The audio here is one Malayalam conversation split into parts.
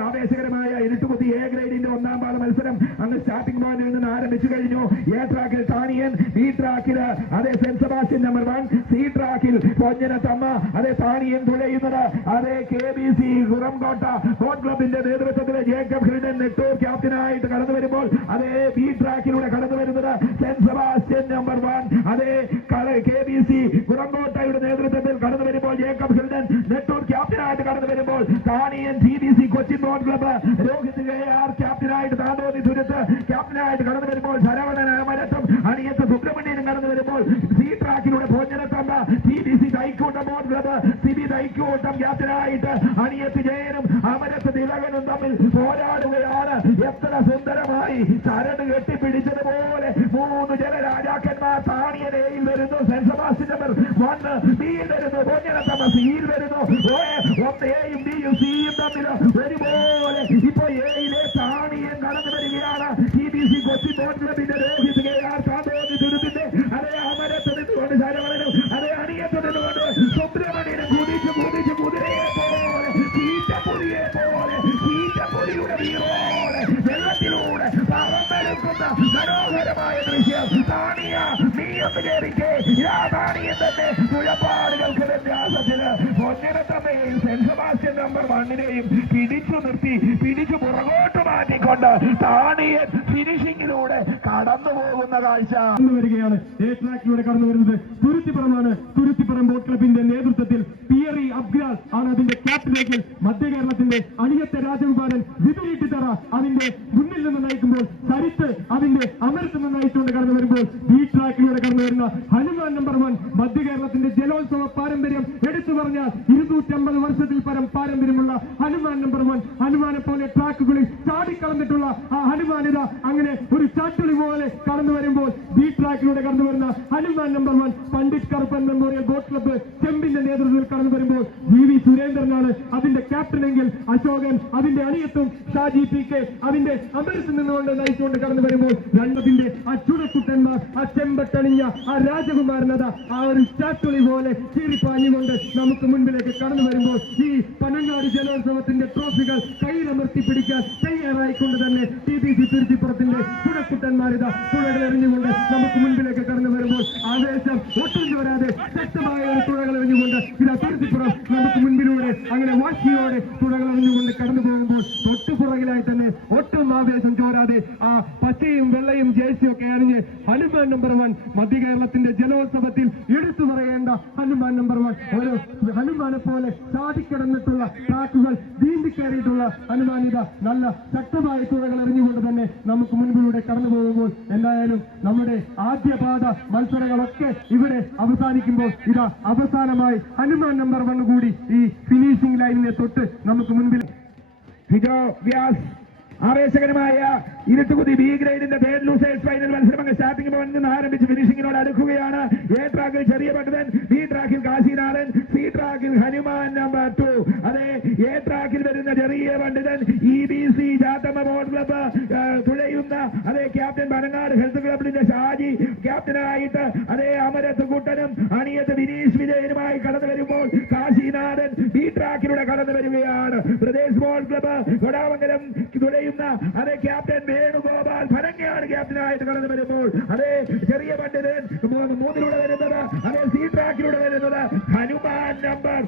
ആവേശകരമായ ഇരുട്ടുകുത്തി എ ഗ്രേഡിന്റെ ഒന്നാം പാദ മത്സരം അന്ന് സ്റ്റാർട്ടിംഗ് പോയിന്റിൽ നിന്ന് ആരംഭിച്ചു കഴിഞ്ഞു. എ ട്രാക്കിൽ താനിയൻ ബി ട്രാക്കിൽ അതേ Saint Sebastian number one C ട്രാക്കിൽ പൊഞ്ഞന തമ്മ അതേ താനിയൻ തുഴയുന്നത് അതേ K B C Kuramkotta boat ക്ലബിന്റെ നേതൃത്വത്തിൽ ജേക്കബ് ഹിൽഡൻ നെട്ടൂർ ക്യാപ്റ്റനായിട്ട് കടന്നു വരുമ്പോൾ അതേ ബി ട്രാക്കിലൂടെ കടന്നു വരുന്നത് സെന്റ് സെബാസ്റ്റ്യൻ നമ്പർ വൺ അതേ കെ ബി സി കുറംകോട്ടയുടെ നേതൃത്വത്തിൽ കടന്നു വരുമ്പോൾ Jacob Thaniyan C B C Cochin boat club. Rohit K R ക്യാപ്റ്റനായിട്ട് താന്തോന്നി Thuruthu. ക്യാപ്റ്റനായിട്ട് കടന്നു വരുമ്പോൾ ശരവണൻ അമരത്തും അണിയത്ത് സുബ്രഹ്മണ്യനും കടന്നു വരുമ്പോൾ സി ട്രാക്കിലൂടെ ഭോജനത്തമ്പ C B C Thaikoodam boat club. Siby Thaikoodam ക്യാപ്റ്റനായിട്ട് അണിയത്ത് ജയനും അമരത്ത് തിലകനും തമ്മിൽ പോരാടുകയാണ്. എത്ര സുന്ദരമായി ചരട് കെട്ടിപ്പിടിച്ചതുപോലെ മൂന്ന് ജനരാജാക്കന്മാർ താണിയനയിൽ വരുന്നു. സെബാസ്റ്റ്യൻ നമ്പർ വണ്ണ് ബിയിൽ വരുന്നു ഭോജനത്തമ്മ സിയിൽ വരുന്നു. ഒന്ന് പറന്നെടുക്കുന്ന മനോഹരമായ ദൃശ്യം. താണിയ നീയൊന്ന് കയറിക്കേ താണിയൻ തന്നെ പുഴപ്പാടുകൾക്ക് വ്യത്യാസത്തിൽ പൊന്നിനത്തമ്മയും സെന്റ് സെബാസ്റ്റ്യൻ നമ്പർ വണ്ണിനെയും പിടിച്ചു നിർത്തി പിടിച്ചു പുറകോട്ട് മാറ്റിക്കൊണ്ട് താണിയൻ ഫിനിഷിങ്ങിലൂടെ കടന്നു പോകുന്ന കാഴ്ച. വരികയാണ്. എ കടന്നു വരുന്നത്. തുരുത്തിപ്പുറമാണ്. തുരുത്തിപ്പുറം ബോട്ട് ക്ലബിന്റെ നേതൃത്വത്തിൽ പിയറി അബ്ഗ്രാൽ ആണ് അതിന്റെ ക്യാപ്റ്റനെങ്കിൽ മധ്യ കേരളത്തിന്റെ അണിയത്തെ രാജകുമാരൻ വിപരീട്ടിത്തറ അതിന്റെ മുന്നിൽ നിന്ന് നയിക്കുമ്പോൾ സരിത്ത് അതിന്റെ അമരത്ത് നിന്ന് നയിച്ചുകൊണ്ട് കടന്നു വരുമ്പോൾ ബി ട്രാക്കിലൂടെ കടന്നു വരുന്ന ഹനുമാൻ നമ്പർ വൺ മധ്യ കേരളത്തിന്റെ ജലോത്സവ പാരമ്പര്യം എടുത്തു പറഞ്ഞാൽ ഇരുന്നൂറ്റമ്പത് വർഷത്തിൽ പരം പാരമ്പര്യമുള്ള ഹനുമാൻ നമ്പർ വൺ ഹനുമാനെ പോലെ ട്രാക്കുകളിൽ ചാടിക്കളന്നിട്ടുള്ള ആ ഹനുമാനിത അങ്ങനെ ഒരു ചാട്ടുളി പോലെ കടന്നു വരുമ്പോൾ ബി ട്രാക്കിലൂടെ കടന്നു വരുന്ന Hanuman number one Pandit Karuppan memorial boat club ചെമ്പിന്റെ നേതൃത്വത്തിൽ കടന്നു വരുമ്പോൾ വി വി സുരേന്ദ്രനാണ്. അതിന്റെ ക്യാപ്റ്റനെങ്കിൽ അശോകൻ അതിന്റെ അണിയത്തും ഷാജി പി കെ അതിന്റെ അമരത്തിൽ നിന്നുകൊണ്ട് നയിച്ചുകൊണ്ട് കടന്നു വരുമ്പോൾ രണ്ടതിന്റെ ആ ചുടക്കുട്ടന്മാർ ആ ചെമ്പട്ടണിഞ്ഞ ആ രാജകുമാരനത ആ ഒരു സ്റ്റാറ്റുളി പോലെ ചീറിപ്പാഞ്ഞുകൊണ്ട് നമുക്ക് മുൻപിലേക്ക് കടന്നു വരുമ്പോൾ ഈ പനങ്ങാട് ജലോത്സവത്തിന്റെ ട്രോഫികൾ കയ്യിലമർത്തി പിടിക്കാൻ തയ്യാറായിക്കൊണ്ട് തന്നെ ടി ബി സി തിരുത്തിപ്പുറത്തിന്റെ ചുടക്കുട്ടന്മാരിത തുഴകൾ എറിഞ്ഞുകൊണ്ട് നമുക്ക് മുൻപിലേക്ക് കടന്നു വരുമ്പോൾ ആവേശം ഒട്ടും വരാതെ ശക്തമായ ഒരു തുഴകളെറിഞ്ഞുകൊണ്ട് ഇതാ തിരുത്തിപ്പുറം നമുക്ക് മുൻപിലൂടെ അങ്ങനെ വാശിയോടെ തുഴകളെറിഞ്ഞുകൊണ്ട് കടന്നു പോകുമ്പോൾ തൊട്ടു പുറകിലായി തന്നെ ഒട്ടും ആവേശം ചോരാതെ ആ പച്ചയും വെള്ളയും ജേഴ്സിയും ഒക്കെ അണിഞ്ഞ് ഹനുമാൻ നമ്പർ വൺ മധ്യ കേരളത്തിന്റെ ജലോത്സവത്തിൽ എടുത്തു പറയേണ്ട ഹനുമാൻ നമ്പർ വൺ ഒരു ഹനുമാനെ പോലെ ചാടിക്കിടന്നിട്ടുള്ള ട്രാക്കുകൾ നീന്തിക്കയറിയിട്ടുള്ള ഹനുമാനിത നല്ല ശക്തമായ തുഴകൾ എറിഞ്ഞുകൊണ്ട് തന്നെ നമുക്ക് മുൻപിലൂടെ കടന്നു പോകുമ്പോൾ എന്തായാലും നമ്മുടെ ആദ്യപാദ മത്സരങ്ങളൊക്കെ ഇവിടെ അവസാനിക്കുമ്പോൾ ഇതാ അവസാനമായി ഹനുമാൻ നമ്പർ വൺ കൂടി ഈ ഫിനിഷിംഗ് ലൈനിനെ തൊട്ട് നമുക്ക് മുൻപിൽ വ്യാസ് ആവേശകരമായ ഇരുട്ടുകുതി ബി ഗ്രേഡിന്റെ തേർഡ് ലൂസേഴ്സ് ഫൈനൽ മത്സരം അങ്ങ് സ്റ്റാർട്ടിംഗ് പോയിന്റ് നിന്ന് ആരംഭിച്ച് ഫിനിഷിങ്ങിനോട് അടുക്കുകയാണ്. എ ട്രാക്കിൽ ചെറിയ പട്ടതൻ ബി ട്രാക്കിൽ കാശിനാഥൻ സി ട്രാക്കിൽ ഹനുമാൻ നമ്പർ ടു അതെ എ ട്രാക്കിൽ വരുന്ന Cheriya Pandithan E B C ജാത്തമ്മ boat club തുഴയുന്ന അതെ ക്യാപ്റ്റൻ പനങ്ങാട് ഹെൽത്ത് ക്ലബിന്റെ ഷാജി ക്യാപ്റ്റനായിട്ട് അതെ അമരത്ത് കുട്ടനും അണിയത്ത് വിനീഷ് വിജയനുമായി കടന്നു വരുമ്പോൾ കാശിനാഥൻ ബി ട്രാക്കിലൂടെ കടന്നു വരികയാണ്. പ്രദേശ് ബോൾ ക്ലബ്ബ് കൊടാമംഗലം തുഴയുന്ന അതെ ക്യാപ്റ്റൻ വേണുഗോപാൽ ഭരങ്ങയാണ് ക്യാപ്റ്റനായിട്ട് കടന്നു വരുമ്പോൾ. അതെ ചെറിയ പണ്ഡിതൻ മൂന്ന് മൂന്നിലൂടെ വരുന്നത്. അതേ സി ട്രാക്കിലൂടെ വരുന്നത്. Hanuman number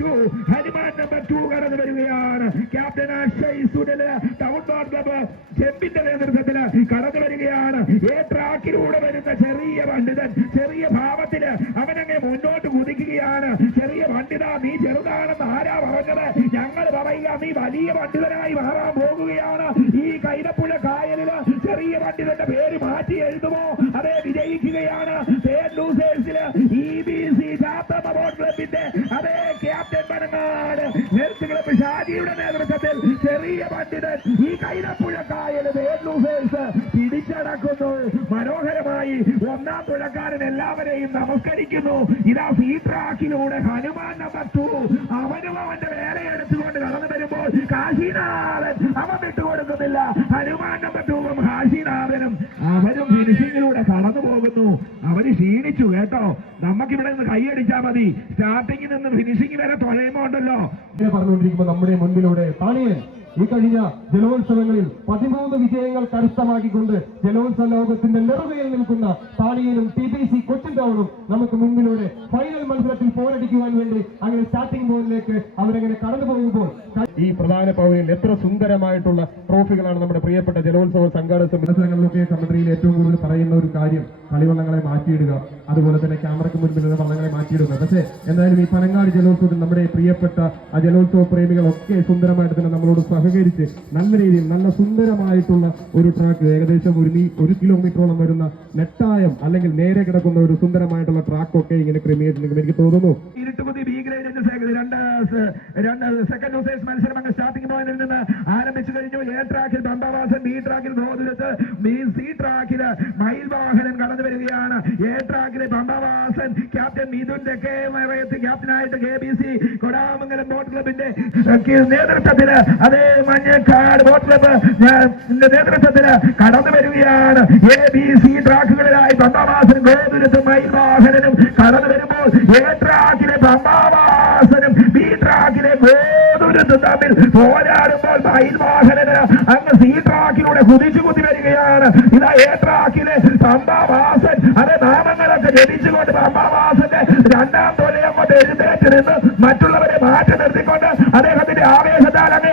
two. Hanuman number two കടന്നു വരികയാണ്. ക്യാപ്റ്റൻ അക്ഷയ് സുഡൽ ടൗൺ ബോൾ ക്ലബ്ബ് ചെമ്പിന്റെ നേതൃത്വത്തിൽ കടന്നു വരികയാണ്. ഏ ട്രാക്കിലൂടെ വരുന്ന ചെറിയ പണ്ഡിതൻ ചെറിയ ഭാവത്തിൽ അവനങ്ങ് മുന്നോട്ട് കുതിക്കുകയാണ്. ചെറിയ പണ്ഡിത നീ ചെറുതാണെന്ന് ആരാ പറഞ്ഞത്? ഞങ്ങൾ പറയുക നീ വലിയ പണ്ഡിതനായി മാറാൻ പോകുകയാണ്. പണ്ഡിതന്റെ പേര് മാറ്റി എഴുതുമോ? അതെ വിജയിക്കുകയാണ്. സി ക്ലബിന്റെ ക്യാപ്റ്റൻ പനങ്ങാട് ഹെൽത്ത് ക്ലബ് ഷാജിയുടെ നേതൃത്വത്തിൽ ചെറിയ പണ്ഡിതൻ ഈ കൈതപ്പുഴ കായൽ ലൂസേഴ്സ് പിടിച്ചടക്കുന്നു. മനോഹരമായി ഒന്നാം പുഴക്കാരൻ എല്ലാവരെയും നമസ്കരിക്കുന്നു. ഇതാ ഫീട്രാക്കിലൂടെ ഹനുമാൻ നമ്പർ ടു അവനും അവന്റെ വേറെ എടുത്തുകൊണ്ട് കടന്നു വരുമ്പോൾ കാശിനാഥൻ അവൻ വിട്ടുകൊടുക്കുന്നില്ല. ഹനുമാൻ നമ്പർ അവരും ഫിനിഷിങ്ങിലൂടെ കടന്നു പോകുന്നു. അവർ ക്ഷീണിച്ചു കേട്ടോ. നമുക്കിവിടെ നിന്ന് കൈയടിച്ചാൽ മതി. സ്റ്റാർട്ടിങ്ങിൽ നിന്ന് ഫിനിഷിംഗ് വരെ തുഴയുമ്പോ ഉണ്ടല്ലോ പറഞ്ഞുകൊണ്ടിരിക്കുമ്പോ നമ്മുടെ മുൻപിലൂടെ പാണിയൻ ഈ കഴിഞ്ഞ ജലോത്സവങ്ങളിൽ പതിമൂന്ന് വിജയങ്ങൾ കരസ്ഥമാക്കിക്കൊണ്ട് ജലോത്സവ ലോകത്തിന്റെ നെറുകയിൽ നിൽക്കുന്ന താണിയിലും ടി ബി സി കൊച്ചിൻ ടൗണും നമുക്ക് മുൻപിലൂടെ ഫൈനൽ മത്സരത്തിൽ പോരടിക്കുവാൻ വേണ്ടി അങ്ങനെ സ്റ്റാർട്ടിംഗ് ബോർഡിലേക്ക് അവരങ്ങനെ കടന്നു പോകുമ്പോൾ ഈ പ്രധാന പൗരയിൽ എത്ര സുന്ദരമായിട്ടുള്ള ട്രോഫികളാണ് നമ്മുടെ പ്രിയപ്പെട്ട ജലോത്സവ സംഘാടക മത്സരങ്ങളിലൊക്കെ കമന്ററിയിൽ ഏറ്റവും കൂടുതൽ പറയുന്ന ഒരു കാര്യം കളിവള്ളങ്ങളെ മാറ്റിയിടുക അതുപോലെ തന്നെ ക്യാമറയ്ക്ക് മുൻപിൽ നിന്ന് വള്ളങ്ങളെ മാറ്റിയിടുക. പക്ഷേ എന്തായാലും ഈ പനങ്ങാട് ജലോത്സവത്തിൽ നമ്മുടെ പ്രിയപ്പെട്ട ആ ജലോത്സവ പ്രേമികളൊക്കെ സുന്ദരമായിട്ട് തന്നെ നമ്മളോട് സഹകരിച്ച് നല്ല രീതിയിൽ നല്ല സുന്ദരമായിട്ടുള്ള ഒരു ട്രാക്ക് ഏകദേശം ഒരു ഒരു കിലോമീറ്ററോളം വരുന്ന നെട്ടായം അല്ലെങ്കിൽ നേരെ കിടക്കുന്ന ഒരു സുന്ദരമായിട്ടുള്ള ട്രാക്കൊക്കെ ഇങ്ങനെ ക്രമീകരിച്ചിട്ടുണ്ട് എനിക്ക് തോന്നുന്നു സെക്കൻഡ് മത്സരം അങ്ങ് സ്റ്റാർട്ടിംഗ് പോയിന്റിൽ നിന്ന് ആരംഭിച്ചു കഴിഞ്ഞു. എ ട്രാക്കിൽ ബംബാവാസൻ ബി ട്രാക്കിൽ ഗോകുലത്ത് ബി സി ട്രാക്കിൽ മയിൽ വാഹനം കടന്നു വരികയാണ്. എ ട്രാക്കിൽ ബംബാവാസൻ ക്യാപ്റ്റൻ മിഥുൻ തെക്കേ ക്യാപ്റ്റനായിട്ട് K B C Kodamangalam boat ക്ലബിന്റെ നേതൃത്വത്തിന് അതേ മഞ്ഞക്കാട് ന്റെ നേതൃത്വത്തിന് കടന്നു വരികയാണ്. എ ബി സി ട്രാക്കുകളിലായി പമ്പാവാസനും ഗോപുരത്തും മൈവാഹനും കടന്നു വരുമ്പോൾ എ ട്രാക്കിലെ പമ്പാവാസനും ബി ട്രാക്കിലെ ഗോപുരത്തും തമ്മിൽ പോരാടുമ്പോൾ മൈവാഹനന് വാഹനന് അങ്ങ് സി ട്രാക്കിലൂടെ കുതിച്ചു കുത്തി വരികയാണ്. ഇതാ എ ട്രാക്കിലെ പമ്പാവാസൻ. അത് നാമങ്ങളൊക്കെ ജപിച്ചുകൊണ്ട് പമ്പാവാസന്റെ രണ്ടാം തൊലയം കൊണ്ട് എഴുന്നേറ്റ് നിന്ന് മറ്റുള്ളവരെ മാറ്റി നിർത്തിക്കൊണ്ട് അദ്ദേഹത്തിന്റെ ആവേശത്താൽ അങ്ങ്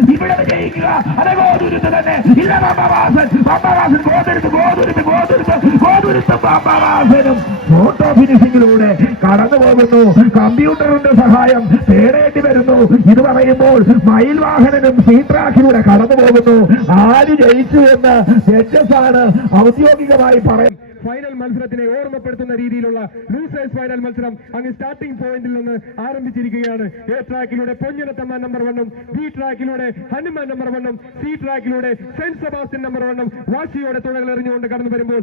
ഇവിടെ വിജയിക്കുക അത് ഗോതുരുത്ത് തന്നെ. ഇല്ല ബംബാവാസൻ ബംബാവാസൻ ഗോതുരുത്ത് ഗോതുരുത്ത് ഗോതുരുത്ത് ഗോതുരുത്ത് ബംബാവാസനും ഫോട്ടോ ഫിനിഷിംഗിലൂടെ കടന്നു പോകുന്നു. കമ്പ്യൂട്ടറിന്റെ സഹായം തേടേണ്ടി വരുന്നു. ഇത് പറയുമ്പോൾ മയിൽ വാഹനനും സീട്രാക്കിലൂടെ കടന്നു പോകുന്നു. ആര് ജയിച്ചു എന്ന് ജഡ്ജസ് ആണ് ഔദ്യോഗികമായി പറയും ഫൈനൽ മത്സരത്തിനെ ഓർമ്മപ്പെടുത്തുന്ന രീതിയിലുള്ള ലൂസേഴ്സ് ഫൈനൽ മത്സരം അങ്ങ് സ്റ്റാർട്ടിംഗ് പോയിന്റിൽ നിന്ന് ആരംഭിച്ചിരിക്കുകയാണ്. എ ട്രാക്കിലൂടെ പൊഞ്ഞനത്തമ്മ നമ്പർ വണ്ണും ബി ട്രാക്കിലൂടെ ഹനുമാൻ നമ്പർ വണ്ണും സി ട്രാക്കിലൂടെ സെന്റ് സെബാസ്റ്റ്യൻ നമ്പർ വണ്ണും വാശിയോടെ തുണകൾ എറിഞ്ഞുകൊണ്ട് കടന്നു വരുമ്പോൾ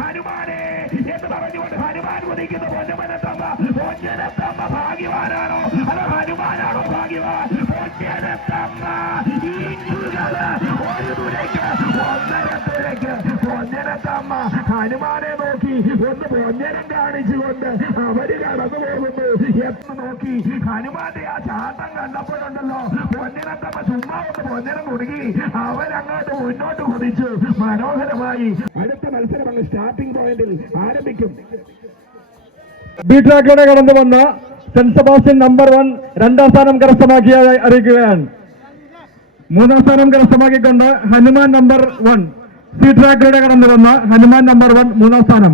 ഹനുമാനെ എന്ന് പറഞ്ഞുകൊണ്ട് ഹനുമാൻ ഭാഗ്യവാനാണോ? അതോ ഹനുമാനാണോ ഭാഗ്യവാൻ? പൊന്നനത്തമ്മ ഇഞ്ചുകൾ ഒരു തുരയ്ക്ക് തുരയ്ക്ക് പൊന്നനത്തമ്മ ഹനുമാനെ നോക്കി ഒന്ന് പൊന്നനം കാണിച്ചുകൊണ്ട് അവർ കടന്നു പോകുന്നു. എത്ര നോക്കി ഹനുമാന്റെ ആ ചാട്ടം കണ്ടപ്പോഴുണ്ടല്ലോ. പൊന്നനത്തമ്മ ചുമ്മാ ഒന്ന് പൊന്നനം കുടുങ്ങി അവരങ്ങോട്ട് മുന്നോട്ട് കുതിച്ചു. മനോഹരമായി. അടുത്ത മത്സരം അങ്ങ് സ്റ്റാർട്ടിംഗ് പോയിന്റിൽ ആരംഭിക്കും. ബി ട്രാക്കിലൂടെ കടന്നു വന്ന സെന്റ് നമ്പർ വൺ രണ്ടാം സ്ഥാനം കരസ്ഥമാക്കിയ അറിയിക്കുകയാണ്. മൂന്നാം സ്ഥാനം കരസ്ഥമാക്കിക്കൊണ്ട് ഹനുമാൻ നമ്പർ വൺ സി ട്രാക്കിലൂടെ കടന്നു വന്ന ഹനുമാൻ നമ്പർ വൺ മൂന്നാം സ്ഥാനം.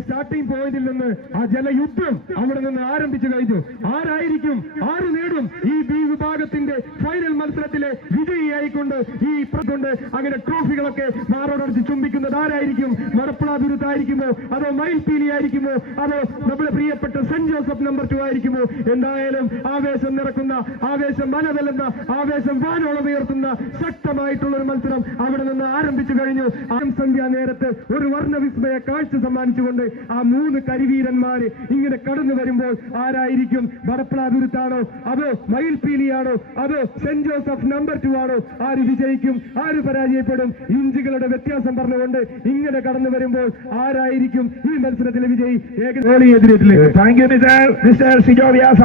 സ്റ്റാർട്ടിംഗ് പോയിന്റിൽ നിന്ന് ആ ജലയുദ്ധം അവിടെ നിന്ന് ആരംഭിച്ചു കഴിഞ്ഞു. ആരായിരിക്കും? ആര് നേടും? ഈ ബി വിഭാഗത്തിന്റെ ഫൈനൽ മത്സരത്തിലെ വിജയിയായിക്കൊണ്ട് ഈ കൊണ്ട് അങ്ങനെ ട്രോഫികളൊക്കെ മാറോടടിച്ച് ചുംബിക്കുന്നത് ആരായിരിക്കും? മടപ്പളാതുരുത്തായിരിക്കുമോ അതോ മയിൽപീലി ആയിരിക്കുമോ? അതോ നമ്മുടെ പ്രിയപ്പെട്ട സെന്റ് ജോസഫ് നമ്പർ ടു ആയിരിക്കുമോ? എന്തായാലും ആവേശം നിറക്കുന്ന ആവേശം വലവെല്ലുന്ന ആവേശം വാനോളം ഉയർത്തുന്ന ശക്തമായിട്ടുള്ള ഒരു മത്സരം അവിടെ നിന്ന് ആരംഭിച്ചു കഴിഞ്ഞു. ആം സന്ധ്യ നേരത്ത് ഒരു വർണവിസ്മയ കാഴ്ച സമ്മാനിച്ചുകൊണ്ട് ആ മൂന്ന് കരിവീരന്മാര് ഇങ്ങനെ കടന്നു വരുമ്പോൾ ആരായിരിക്കും വടപ്പളാതുരുത്താണോ അതോ മയിൽപീലിയാണോ അതോ സെന്റ് ജോസഫ് നമ്പർ ടു ആണോ? ആര് വിജയിക്കും? ആര് പരാജയപ്പെടും? ഇഞ്ചുകളുടെ വ്യത്യാസം പറഞ്ഞുകൊണ്ട് ഇങ്ങനെ കടന്നു വരുമ്പോൾ ആരായിരിക്കും ഈ മത്സരത്തിലെ വിജയി?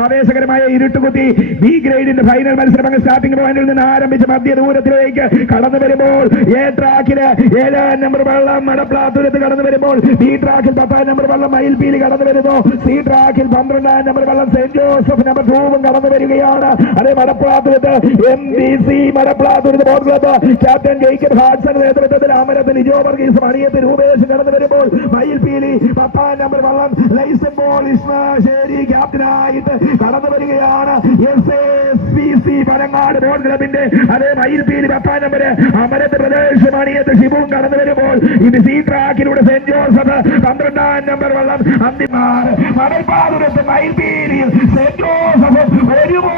ആവേശകരമായ ഇരുട്ടുകുത്തി ബി ഗ്രേഡിന്റെ ഫൈനൽ മത്സരം സ്റ്റാർട്ടിംഗ് പോയിന്റിൽ നിന്ന് ആരംഭിച്ച് മധ്യ ദൂരത്തിലേക്ക് കടന്നു വരുമ്പോൾ എ ട്രാക്കിൽ ഏഴാം നമ്പർ വെള്ളം മടപ്ലാത്തുരത്ത് കടന്നു വരുമ്പോൾ ബി ട്രാക്കിൽ പത്താം നമ്പർ വെള്ളം മയിൽപീലി കടന്നു വരുന്നു. സി ട്രാക്കിൽ പന്ത്രണ്ടാം നമ്പർ വെള്ളം സെന്റ് ജോസഫ് നമ്പർ ടൂവും കടന്നു വരികയാണ്. അതേ മലപ്പുറത്ത് എം ബി സി മലപ്പുറത്ത് ബോട്ട് ക്ലബ്ബ് ക്യാപ്റ്റൻ ജയിക്കൻ ഹാഡ്സൺ നേതൃത്വത്തിൽ അമരത്തിൽ ലിജോ വർഗീസ് മണിയത്ത് രൂപേഷ് കടന്നു വരുമ്പോൾ മയിൽപീലി പത്താം നമ്പർ വള്ളം ലൈസൻ ബോൾ ഇസ്മാശ്ശേരി ക്യാപ്റ്റനായിട്ട് കടന്നു വരികയാണ്. S S P C Panangad boat ക്ലബിന്റെ അതേ മയിൽപീലി പത്താം നമ്പർ അമരത്ത് പ്രദേശ് മണിയത്ത് ഷിബുവും കടന്നു വരുമ്പോൾ ഇത് സി ട്രാക്കിലൂടെ സെന്റ് ജോസഫ് പന്ത്രണ്ടാം നമ്പർ വള്ളം അന്തിമാർ മണൽപാതുരത്ത് മയിൽപീരിയിൽ സെന്റ് ജോസഫ് വരുന്നു.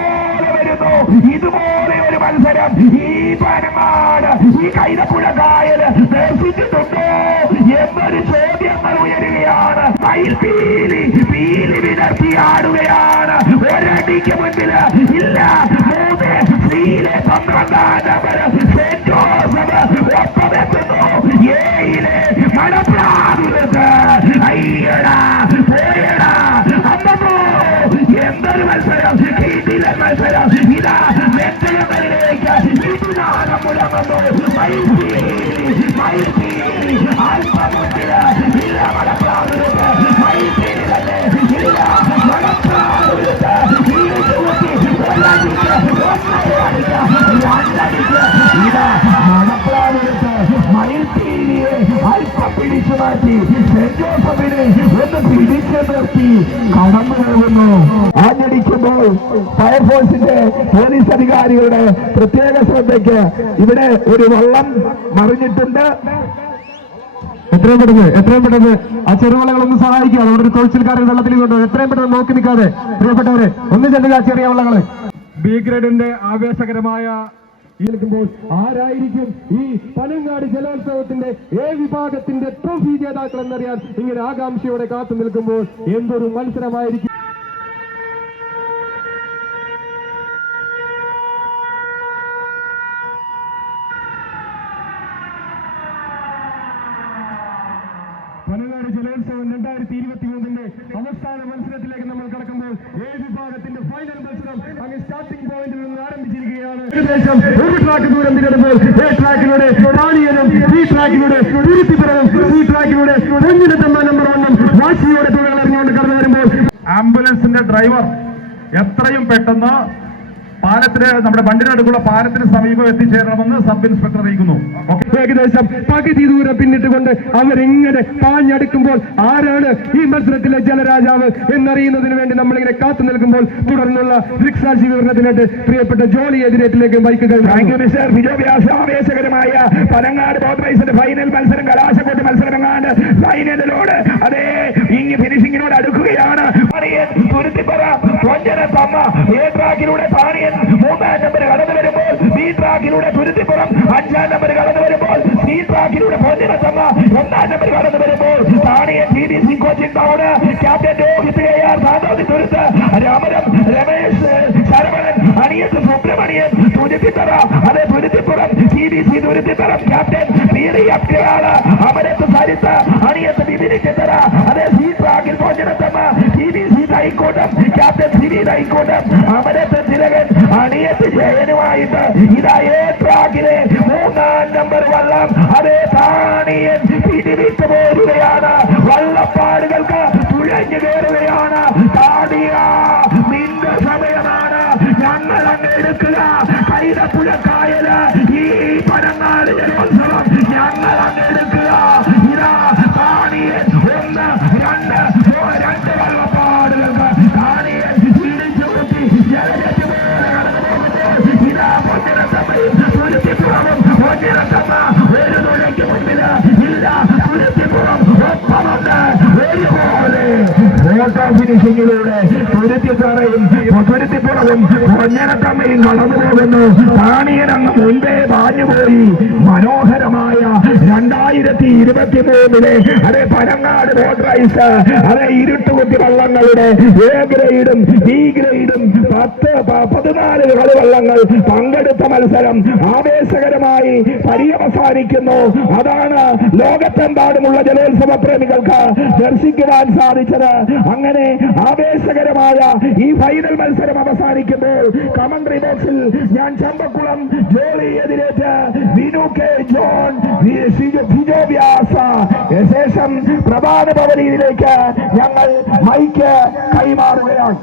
ഇതുപോലെ ഒരു മത്സരം ഈ പനമാണ് ഈ കൈതപ്പുഴ കായൽ ദർശിച്ചിട്ടുണ്ടോ എന്നൊരു ചോദ്യങ്ങൾ ഉയരുകയാണ്. മയിൽപീലി പീലി വിടർത്തിയാടുകയാണ് ഒരടിക്ക് മുന്നിൽ ഇല്ല. മൂന്ന് സ്ത്രീയിലെ പന്ത്രണ്ടാം നമ്പർ സെന്റ് ജോസഫ് ഒപ്പത് Alpha Mother, Alpha Mother, പിടിച്ചു മാറ്റി ജോസഫിനെ ഒന്ന് പിടിച്ചു നിർത്തി കടന്നു പോകുന്നു ആഞ്ഞടിക്കുമ്പോൾ ഫയർഫോഴ്സിന്റെ പോലീസ് അധികാരികളുടെ പ്രത്യേക ശ്രദ്ധയ്ക്ക് ഇവിടെ ഒരു വള്ളം മറിഞ്ഞിട്ടുണ്ട്. എത്രയും പെട്ടെന്ന് എത്രയും പെട്ടെന്ന് ആ ചെറുവള്ളകളൊന്ന് സഹായിക്കുക. അവിടെ ഒരു തൊഴിൽക്കാരൻ വെള്ളത്തിൽ കൊണ്ടുപോകും എത്രയും പെട്ടെന്ന് നോക്കി നിൽക്കാതെ. പ്രിയപ്പെട്ടവരെ ഒന്ന് ചെല്ലുക ചെറിയ വള്ളങ്ങൾ. ബി ഗ്രേഡിന്റെ ആവേശകരമായ ഈ നിൽക്കുമ്പോൾ ആരായിരിക്കും ഈ പനങ്ങാട് ജലോത്സവത്തിന്റെ ഏ വിഭാഗത്തിന്റെ ട്രോഫി ജേതാക്കൾ എന്നറിയാൻ ഇങ്ങനെ ആകാംക്ഷയോടെ കാത്തു നിൽക്കുമ്പോൾ എന്തൊരു മത്സരമായിരിക്കും? പനങ്ങാട് ജലോത്സവം രണ്ടായിരത്തി ഇരുപത്തി മൂന്നിന്റെ അവസാന മത്സരത്തിലേക്ക് നമ്മൾ കടക്കുമ്പോൾ ഏ വിഭാഗത്തിന്റെ ഫൈനൽ മത്സരം അങ്ങ് സ്റ്റാർട്ടിംഗ് ഏകദേശം ഒരു ട്രാക്ക് ദൂരം തിരഞ്ഞെടുപ്പോൾ എ ട്രാക്കിലൂടെ റാണിയനും ബി ട്രാക്കിലൂടെ തിരുത്തിപ്പുറവും സി ട്രാക്കിലൂടെ ഒന്നിനെത്തമ്മ നമ്പർ ഒന്നും വാശിയോടെ തുഴകൾ എറിഞ്ഞുകൊണ്ട് കടന്നു വരുമ്പോൾ ആംബുലൻസിന്റെ ഡ്രൈവർ എത്രയും പെട്ടെന്ന് പാലത്തിന് നമ്മുടെ വണ്ടിനടുക്കുള്ള അടുക്കുള്ള പാലത്തിന് സമീപം എത്തിച്ചേരണമെന്ന് സബ് ഇൻസ്പെക്ടർ അറിയിക്കുന്നു. ഏകദേശം പകുതി ദൂരം പിന്നിട്ടുകൊണ്ട് അവരിങ്ങനെ പാഞ്ഞടുക്കുമ്പോൾ ആരാണ് ഈ മത്സരത്തിലെ ജലരാജാവ് എന്നറിയുന്നതിന് വേണ്ടി നമ്മളിങ്ങനെ കാത്തു നിൽക്കുമ്പോൾ തുടർന്നുള്ള ദൃക്സാക്ഷി വിവരണത്തിനായിട്ട് പ്രിയപ്പെട്ട ജോളി എതിരേറ്റിലേക്ക് ബൈക്കുകൾ ആവേശകരമായ പനങ്ങാട് ബോട്ട് റേസിന്റെ ഫൈനൽ മത്സരം കലാശക്കോട്ട് മത്സരം എങ്ങാണ്ട് ഫൈനലിലോട് അതേ ഇങ്ങ് ഫിനിഷിങ്ങിനോട് അടുക്കുകയാണ്. പാണിയൻ തുരുത്തിപ്പറ കൊഞ്ചന തമ്മ എ ട്രാക്കിലൂടെ പാണിയൻ മൂന്നാം നമ്പർ കടന്നു വരുമ്പോൾ ബി ട്രാക്കിലൂടെ തുരുത്തിപ്പുറം അഞ്ചാം നമ്പർ കടന്നു വരുമ്പോൾ സി ട്രാക്കിലൂടെ കൊഞ്ചന തമ്മ ഒന്നാം നമ്പർ കടന്നു വരുമ്പോൾ താണിയെ T D C Cochin town captain Rohit K R സാന്തോതി തുരുത്ത് രാമരം രമേശ് ശരവണൻ അണിയത്ത് സുബ്രഹ്മണ്യൻ തുരുത്തിത്തറ അതെ തുരുത്തിപ്പുറം ടി ഡി സി തുരുത്തിത്തറം ക്യാപ്റ്റൻ പി ഡി അമരത്ത് സരിത്ത് അണിയത്ത് വിപിനി ചിത്തറ അതെ സി ട്രാക്കിൽ മോചനത്തമ്മ ടി ഡി സി ഹൈക്കോട്ടം ക്യാപ്റ്റൻ സിവി ഹൈക്കോട്ടം അമരത്ത് തിലകൻ അണിയത്ത് ജയനുമായിട്ട് ഇതാ ഏ ട്രാക്കിലെ മൂന്നാം നമ്പർ വള്ളം. അതേ താണിയൻ പൊന്നരത്തമ്മയും കടന്നു പോകുന്നു താണിയനങ്ങ് മുൻപേ പാഞ്ഞുപോയി മനോഹരമായ രണ്ടായിരത്തി ഇരുപത്തി മൂന്നിലെ അതെ പനങ്ങാട് മോട്ടറൈസ് അതെ ഇരുട്ടുകുത്തി വള്ളങ്ങളുടെ എ ഗ്രേഡും ബി ഗ്രേഡും പത്ത് പതിനാല് കളിവള്ളങ്ങൾ പങ്കെടുത്ത മത്സരം ആവേശകരമായി പര്യവസാനിക്കുന്നു. അതാണ് ലോകത്തെമ്പാടുമുള്ള ജലോത്സവ പ്രേമികൾക്ക് ദർശിക്കുവാൻ സാധിച്ചത്. അങ്ങനെ ആവേശകരമായ ഈ ഫൈനൽ മത്സരം അവസാനിക്കുമ്പോൾ കമന്ററി ബോക്സിൽ ഞാൻ ചമ്പക്കുളം ജോളി എതിരേറ്റ് വിനു കെ ജോൺ വി- വ്യാസ ശേഷം പ്രധാന ഭവനിയിലേക്ക് ഞങ്ങൾ മൈക്ക് കൈമാറുകയാണ്.